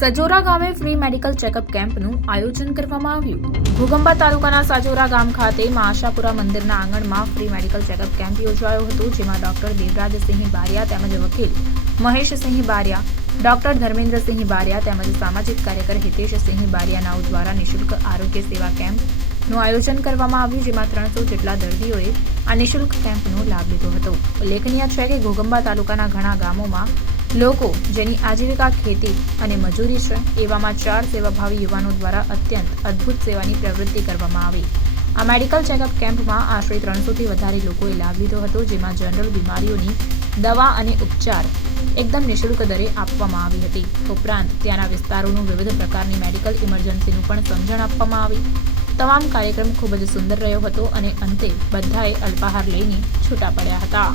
સજોરા ગામે free medical checkup કેમ્પનું આયોજન કરવામાં આવ્યું। ઘોગંબા તાલુકાના સાજોરા ગામ ખાતે મા આશાપુરા મંદિરના આંગણમાં ફ્રી મેડિકલ ચેકઅપ કેમ્પ યોજાયો હતો, જેમાં ડોક્ટર દેવરાજસિંહ બારિયા તેમજ વકીલ મહેશસિંહ બારિયા, ડોક્ટર ધર્મેન્દ્રસિંહ બારિયા તેમજ સામાજિક કાર્યકર હિતેશસિંહ બારિયાનાઓ દ્વારા નિઃશુલ્ક આરોગ્ય સેવા કેમ્પનું આયોજન કરવામાં આવ્યું, જેમાં 300 જેટલા દર્દીઓએ આ નિઃશુલ્ક કેમ્પનો લાભ લીધો હતો। ઉલ્લેખનીય છે કે ઘોગંબા તાલુકાના ઘણા ગામોમાં લોકો જેની આજીવિકા ખેતી અને મજૂરી છે, એવામાં 4 સેવાભાવી યુવાનો દ્વારા અત્યંત અદ્ભુત સેવાની પ્રવૃત્તિ કરવામાં આવી। આ મેડિકલ ચેકઅપ કેમ્પમાં આશરે 300થી વધારે લોકોએ લાભ લીધો હતો, જેમાં જનરલ બીમારીઓની દવા અને ઉપચાર એકદમ નિઃશુલ્ક દરે આપવામાં આવી હતી। ઉપરાંત ત્યાંના વિસ્તારોનું વિવિધ પ્રકારની મેડિકલ ઇમરજન્સીનું પણ સમજણ આપવામાં આવી। તમામ કાર્યક્રમ ખૂબ જ સુંદર રહ્યો હતો અને અંતે બધાએ અલ્પાહાર લઈને છૂટા પડ્યા હતા।